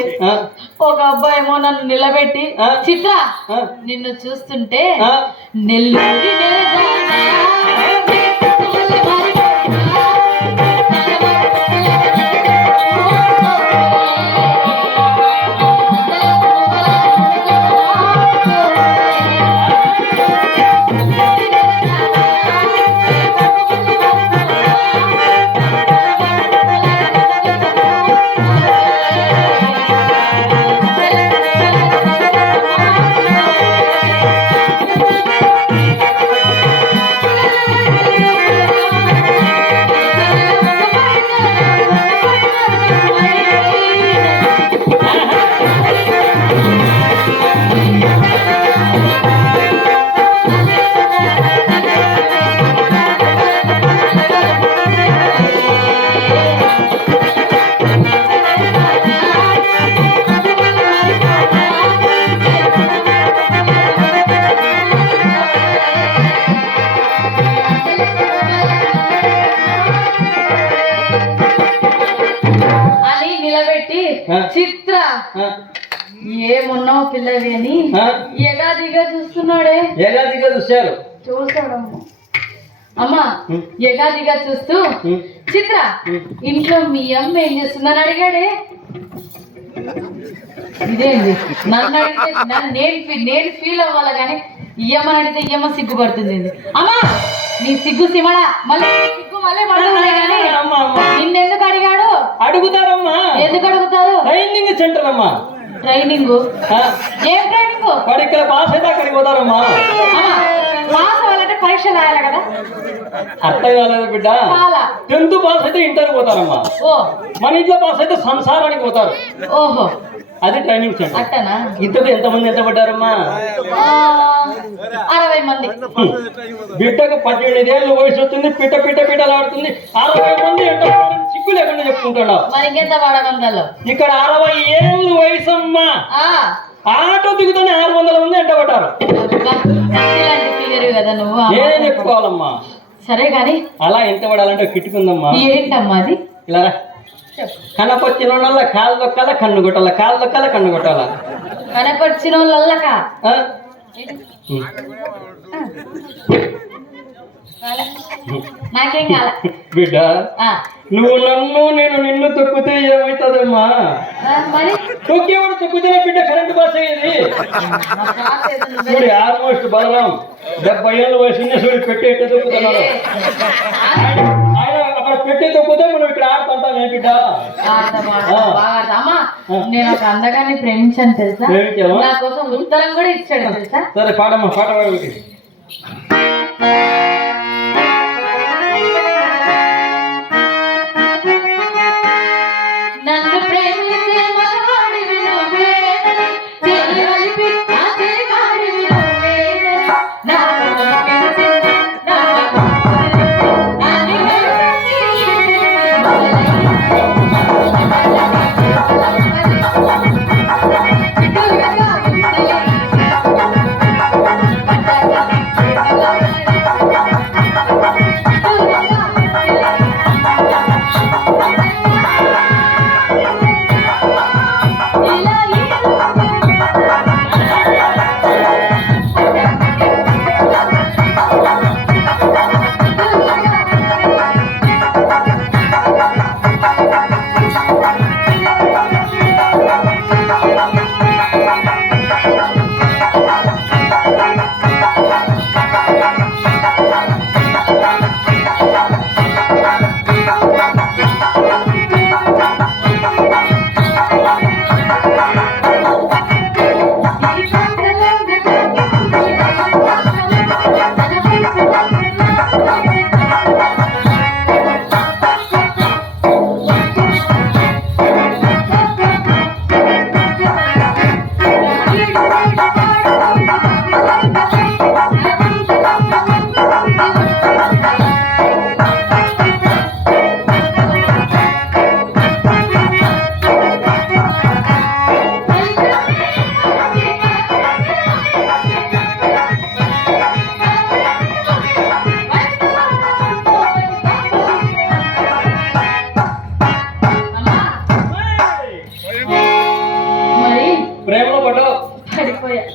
ఒక అబ్బాయి ఏమో నన్ను నిలబెట్టి, చిత్ర నిన్ను చూస్తుంటే నెల్లూరి చిత్ర ఏమున్నావు పిల్లవి అని ఎగాదిగా చూస్తున్నాడే. ఎగాదిగా చూశారు చూసాడమ్మా. అమ్మా ఎగాదిగా చూస్తూ, చిత్ర ఇంట్లో మీ అమ్మ ఏం చేస్తుందని అడిగాడే. ఇదేంది నన్ను అడిగితే నేను ఫీల్ అవ్వాలి కానీ ఇయ్యమ్మని అడిగితే ఇయ్యమ్మ సిగ్గుపడుతుంది. అమ్మా నీ సిగ్గు సిమడా, మళ్ళీ సిగ్గు మళ్ళీ పడుతుంది కానీ నిన్నెందుకు అడిగాడు? అడుగుతారమ్మా. ఎందుకు అడుగుతారు? ట్రైనింగ్ సెంటర్ అమ్మా. ట్రైనింగ్? ఏం ట్రైనింగ్? వాడు ఇక్కడ పాస్ అయితే అక్కడికి పోతారమ్మా. పాస్ అవ్వాలంటే పరీక్ష రాయాలి కదా. అర్థం కాలేదు బిడ్డ. 10th పాస్ అయితే ఇంటర్ పోతారమ్మా. మన ఇంట్లో పాస్ అయితే సంసారానికి పోతారు. ఓహో అది ట్రైనింగ్ సెంటర్. అట్టనా? ఇంతకు ఎంతమంది ఎంత పడ్డారమ్మా? 60 మంది. బిడ్డకు 18 ఏళ్ళు వయసు వచ్చింది, పిట్ట పిట్ట పిట్టలాడుతుంది. 60 మంది ఎంత పడ్డారని సిగ్గు లేకుండా చెప్పుకుంటున్నావు. మరి ఇంకెంత వాడగందలో? ఇక్కడ 60 ఏళ్ళు వయసమ్మా. ఆటో దిగుతూనే 600 మంది ఎంత పడ్డారు. కదా నువ్వు. నేనేం చెప్పుకోవాలమ్మా? సరే గాని అలా ఎంత పడాలంటే కిట్టుకుందమ్మా. ఏంటమ్మా అది? ఇలా కనపచ్చిన వాళ్ళ కాలు దొక్కాల కన్ను కొట్టాల, కాలు దొక్కాల కన్ను కొట్టాల. కనపరిచిన వాళ్ళకా? నాకేం కాల. బిడ్డ నువ్వు నన్ను నేను నిన్ను తొక్కితే ఏమవుతుందమ్మా? మరి తొక్కేవాడు తొక్కితేనే బిడ్డ కరెంట్ పాస్ అయ్యేది. చూడు ఆల్మోస్ట్ బలరాం 70 ఏళ్ళ వయసు చూడు పెట్టి ఎట్ట తొక్కుతున్నాడు. ఆయన అక్కడ పెట్టి తొక్కితే మనం ఇక్కడ ఆడుతుంటాం ఏ బిడ్డ. అమ్మా నేను ఒక అందగాన్ని ప్రేమించాను తెలుసా? నా కోసం ఉత్తరం కూడా ఇచ్చాడు తెలుసా? సరే పాడమ్మా, పాట పాడి. నన్ను ప్రేమించే మగవాడివి నువ్వే, చెయ్యి కలిపి ఆ చెయ్యివాడివి నువ్వే, నాకు కనిపించింది నాకు అన్ని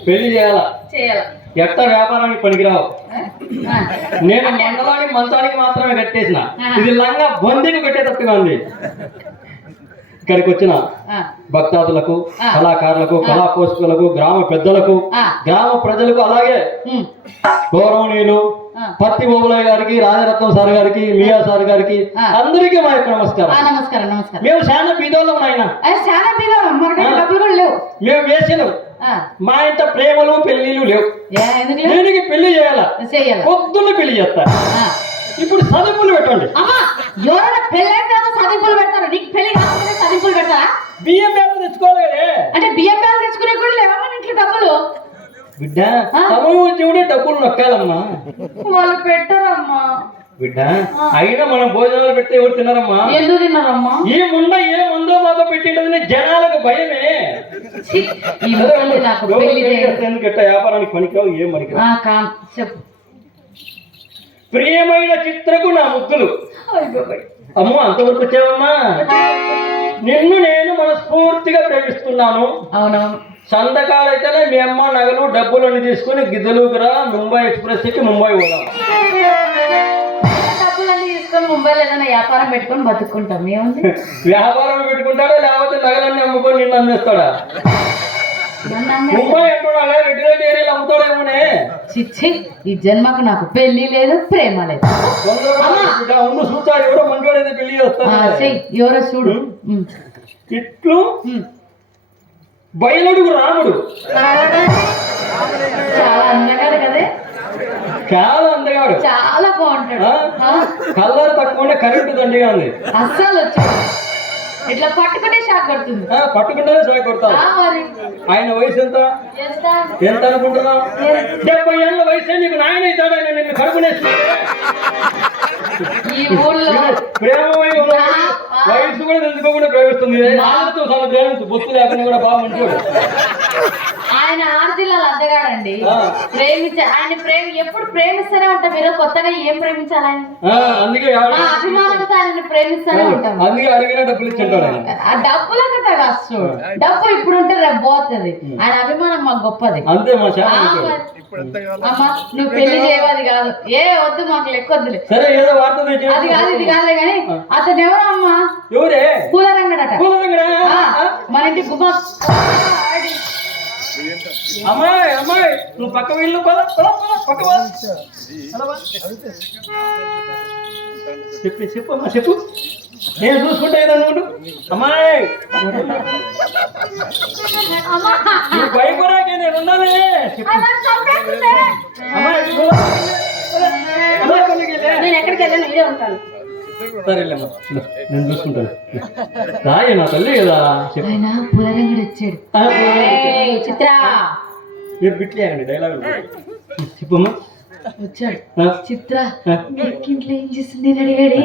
పెళ్లి చేయాల ఎట్ట వ్యాపారానికి పనికిరావు. నేను మండలానికి మంచానికి మాత్రమే కట్టేసిన, ఇది లంగా బొందికి కట్టేటట్టుగా ఉంది. ఇక్కడికి వచ్చిన భక్తాదులకు, కళాకారులకు, కళా పోషకులకు, గ్రామ పెద్దలకు, గ్రామ ప్రజలకు, అలాగే గౌరవనీయులు పత్తి ఓబులయ్య గారికి, రాజరత్నం సార్ గారికి, మియా సార్ గారికి, అందరికీ మా యొక్క నమస్కారం. మేము చాలా బీదోళ్ళం ఆయన, మేము వేసినాం. మా ఇంట ప్రేమలు పెళ్లిళ్ళు లేవు. దీనికి పెళ్లి చేయాలా, పొద్దున్న పెళ్లి చేస్తా. ఇప్పుడు చదువులు పెట్టండి. బియ్యం బ్యాగులు తెచ్చుకోవాలి అంటే బియ్యం బ్యాగులు తెచ్చుకునే కూడా లేవా ఇంట్లో డబ్బులు? బిడ్డ సమయం వచ్చి డబ్బులు నొక్కాలమ్మా. వాళ్ళు పెట్టారమ్మా బిడ్డ. అయినా మనం భోజనాలు పెడితే ఎవరు తిన్నారమ్మా? ఎందుకు తిన్నారమ్మా? ఈ ముండ ఏ ముందో మాతో పెట్టిండదని జనాలకు భయమే. ఎందుకంటే వ్యాపారానికి పనికిరావు, ఏం పనికిరావు. చెప్పు. ప్రియమైన చిత్రకు నా ముద్దులు. అమ్మో అంతవరకు వచ్చావమ్మా. నిన్ను నేను మనస్ఫూర్తిగా ప్రేమిస్తున్నాను. అవునవును. సంతకాలైతేనే మీ అమ్మ నగలు డబ్బులన్నీ తీసుకుని గిద్దలుగురా ముంబై ఎక్స్ప్రెస్ ఎక్కి ముంబై పోదాం. డబ్బులన్నీ తీసుకొని ముంబైలో ఏదైనా వ్యాపారం పెట్టుకొని బతుక్కుంటాం. ఏముంది? వ్యాపారం పెట్టుకుంటాడా లేకపోతే నగలన్నీ అమ్ముకొని నిన్ను అమ్మేస్తాడా? ముంబై అంటున్నాడే రెడ్డి రెడ్డి ఏరియాలో అమ్ముతాడేమోనే. చిచ్చి, ఈ జన్మకు నాకు పెళ్లి లేదు, ప్రేమ లేదు. చూస్తా ఎవరో మంచోడైతే పెళ్లి చేస్తా. ఎవరో చూడు. ఇట్లు బయలుడుగు రాముడు చాలా అందగాడు కదే. చాలా అందగాడు, చాలా బాగుంటాడు. కలర్ తక్కువ, కరెంటు దండిగా ఉంది. అస్సలు వచ్చాడు ఇట్లా పట్టుకుంటే షాక్ కొడుతుంది. పట్టుకుంటేనే సాగు కొడతావు. మరి ఆయన వయసు ఎంత ఎంత అనుకుంటున్నావు? 70 ఏళ్ళ వయసు. నీకు నాయన అవుతాడు ఆయన నిన్ను కడుపునేసి. ఈ ఊళ్ళో ప్రేమమై వయసు కూడా తెలుసుకోకుండా ప్రేమిస్తుంది. నాన్నతో చాలా ప్రేమించు, బొత్తు లేకుండా కూడా బాగా మంచివాడు. ఆయన 6 జిల్లాలు అందగాడండి. ఆయన ఎప్పుడు ప్రేమిస్తూనే ఉంటాం. మీరు కొత్తగా ఏం ప్రేమించాలి ఆయన? అందుకే అభిమానంతో ఆయన ప్రేమిస్తూనే ఉంటాం. అందుకే అడిగిన డబ్బులు ఇచ్చింటాడు ఆయన. ఆ డబ్బుల కథ కాదు, డబ్బు ఇప్పుడు ఉంటే రేపు పోతుంది. ఆయన అభిమానం మాకు గొప్పది. అంతే మా అమ్మా నువ్వు పెళ్లి చేయవాలి కాదు, ఏ వద్దు మాకు లెక్కొద్దులే. సరే ఏదో వార్త అది కాదు ఇది కాదులే కానీ అతను ఎవరు అమ్మా? ఎవరే? పూలరంగడట. మన ఇంటి గుమ్మ. అమ్మాయి అమ్మాయి నువ్వు పక్క వీళ్ళు పక్క చెప్పు అమ్మా చెప్పు. నేను చూసుకుంటా ఏదనుకుంటు. అమ్మాయి భయపడాకే నేను ఉన్నానే. నేను ఎక్కడికి వెళ్ళాను ఇదే ఉంటాను. సరేలేమ్మా నేను చూసుకుంటాను. రాయ నా తల్లి కదా. ఆయన పూలరంగడు వచ్చాడు. చిత్ర మీరు బిట్లేయండి డైలాగ్ చెప్పమ్మా. వచ్చాడు చిత్ర ఇంట్లో ఏం చేస్తుంది అని అడిగాడు.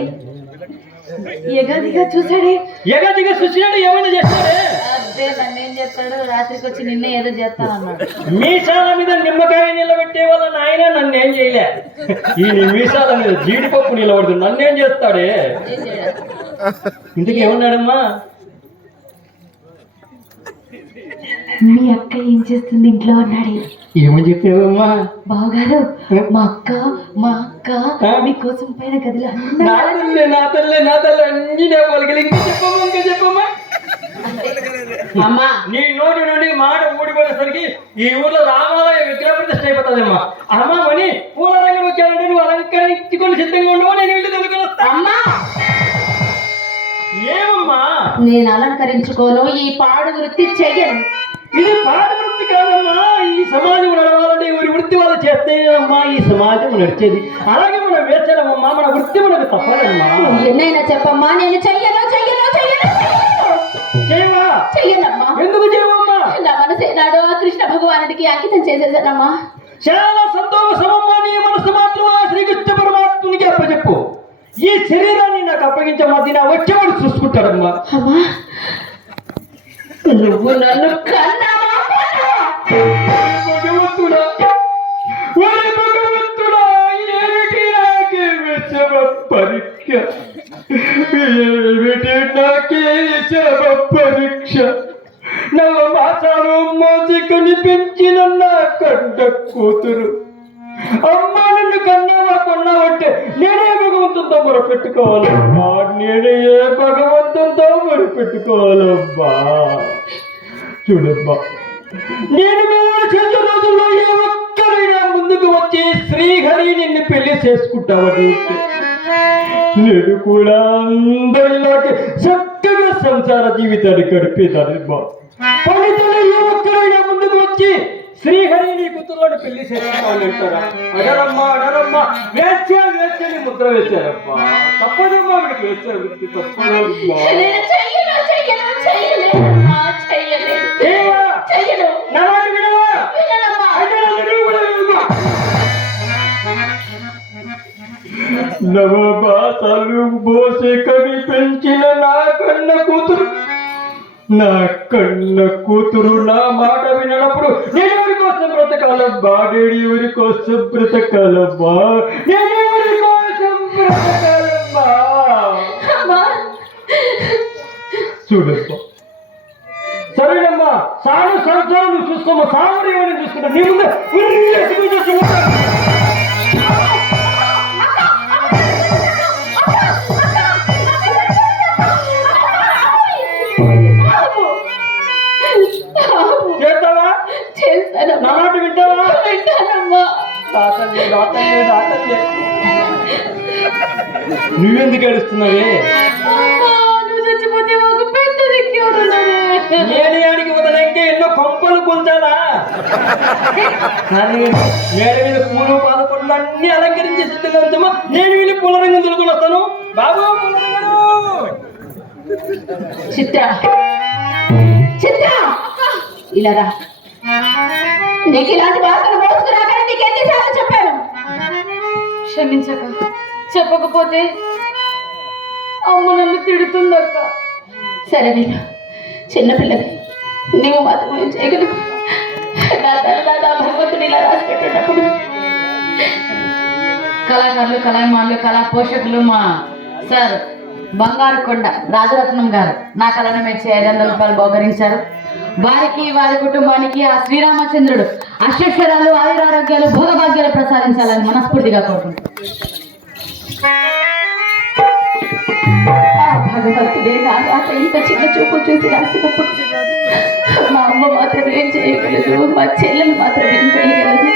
ఎగదిగా చూసాడే. ఎగదిగా చూసినాడు ఏమైనా చేస్తాడే? అదే నన్నేం చేస్తాడు, రాత్రికి వచ్చి నిన్నే ఏదో చేస్తాను అన్నాడు. మీసాల మీద నిమ్మకాయ నిలబెట్టే వాళ్ళ నాయన నన్ను ఏం చేయలే. ఈ మీసాల మీద జీడిపప్పు నిలబడుతుంది, నన్నేం చేస్తాడే? ఇంటికి ఏమన్నాడమ్మా? మీ అక్క ఏం చేస్తుంది ఇంట్లో అన్నాడు. ఏమని చెప్పావమ్మా? బావగారు మా అక్క మీకోసం పైన గదిలో నా తల్లి అన్ని పలికలు. ఇంకా చెప్పమ్మా. అమ్మా నీ నోటి నుండి మాట ఊడిపోయేసరికి ఈ ఊర్లో రామాలయ విగ్రహ ప్రతిష్ట అయిపోతుందమ్మా. అమ్మా మని పూల రంగులు వచ్చానంటే నువ్వు అలంకరించుకొని సిద్ధంగా ఉండవు. నేను ఇంటి తెలుగుని వస్తా. ఏమమ్మా? నేను అలంకరించుకోను, ఈ పాడు వృత్తి చెయ్యను. ఇది పాడు వృత్తి కాదమ్మా. ఈ సమాజం నడవాలంటే ఎవరి వృత్తి వాళ్ళు చేస్తేనేమ్మా ఈ సమాజం నడిచేది. అలాగే మనం వేర్చడమమ్మా, మన వృత్తి మనకు తప్పదమ్మా. ఎన్నైనా చెప్పమ్మా. నేను చెయ్యను. చెయ్యనమ్మా. ఎందుకు చేయవమ్మా? నా మనసు నాడు కృష్ణ భగవానుడికి అంకితం చేసేసానమ్మా. చాలా సంతోషమమ్మా. నీ మనసు మాత్రం శ్రీకృష్ణ పరమాత్మునికి అప్పచెప్పు. ఈ శరీరాన్ని నాకు అప్పగించమది నా వచ్చేవాడు చూసుకుంటాడమ్మా. అమ్మా నువ్వు నన్ను కన్నావా? భగవంతుడా ఏమిటి నాకే విషమ పరీక్ష, ఏమిటి నాకే విషమ పరీక్ష. నవమాసాలు మోసి కనిపించిన నా కంట కూతురు అమ్మ నన్ను కన్నావా కొన్నావంటే నేనే భగవంతునితో మొరపెట్టుకోవాలమ్మా. నేనే భగవంతునితో మొరపెట్టుకోవాలమ్మా. చూడమ్మా, నేను మేము చేసే రోజుల్లో ఏ ఒక్కరైనా ముందుకు వచ్చి శ్రీహరి నిన్ను పెళ్లి చేసుకుంటావని నేను కూడా అందరిలాగే చక్కగా సంసార జీవితాన్ని గడిపేదానమ్మా. ఫలితంలో ఏ ఒక్కరైనా ముందుకు వచ్చి శ్రీహరి నీ కూతురుని పెళ్లి చేసుకోవాలని అంటారా? అడరమ్మా వేశ్యని ముద్ర వేశారమ్మా. తప్పదమ్మా, వీడికి వేసే వృత్తి తప్పదమ్మా. నవభాసాలు బోసి కనిపించిన నా కన్న కూతురు నా మాట వినప్పుడు నేను ఎవరి కోసం బ్రతకాలబ్బా? నేను ఎవరి కోసం బ్రతకాలబ్బా? చూడమ్మా, సరేనమ్మా. సాగు సంవత్సరాలు నువ్వు చూసుకోమ్మా. సాగుడు ఏమని చూసుకుంటా నీ ముందు చేస్తావా? నా మాట వింటావా? నువ్వెందుకు ఏడుస్తున్నావే? నేను ఆడికి వదలంటే ఎన్నో కొంపలు కూల్చాలా? మేడ మీద పూలు పాలకొండలు అన్ని అలంకరించి సిద్ధంగా ఉంచమా. నేను వెళ్ళి పూల రంగం తెలుసుకుని వస్తాను. బాబు పూల రంగడు చిత్ర చిత్ర ఇలా రా. నీకు ఇలాంటి వార్తలు మోసుకురాకని నీకు ఎన్నిసార్లు చెప్పాను. క్షమించక, చెప్పకపోతే అమ్మ నన్ను తిడుతుందక్క. సరే నేను చిన్నపిల్లవి, నీవు మాత్రం ఏం చేయగలవు. భగవంతుడు ఇలా రాసి పెట్టేటప్పుడు కళాకారులు, కళామానులు, కళా పోషకులు మా సార్ బంగారు కొండ రాజరత్నం గారు నా కళను మెచ్చి 500 రూపాయలు బహుకరించారు. వారికి, వారి కుటుంబానికి ఆ శ్రీరామచంద్రుడు అష్టైశ్వర్యాలు, ఆయురారోగ్యాలు, భోగభాగ్యాలు ప్రసాదించాలని మనస్ఫూర్తిగా కోరుకుంటున్నాను. భగవంతుడే నా రాత ఇంత చిన్న చూపు చూసి రాసినప్పుడు మా అమ్మ మాత్రం ఏం చేయగలదు, మా చెల్లెలు మాత్రం ఏం చేయగలదు.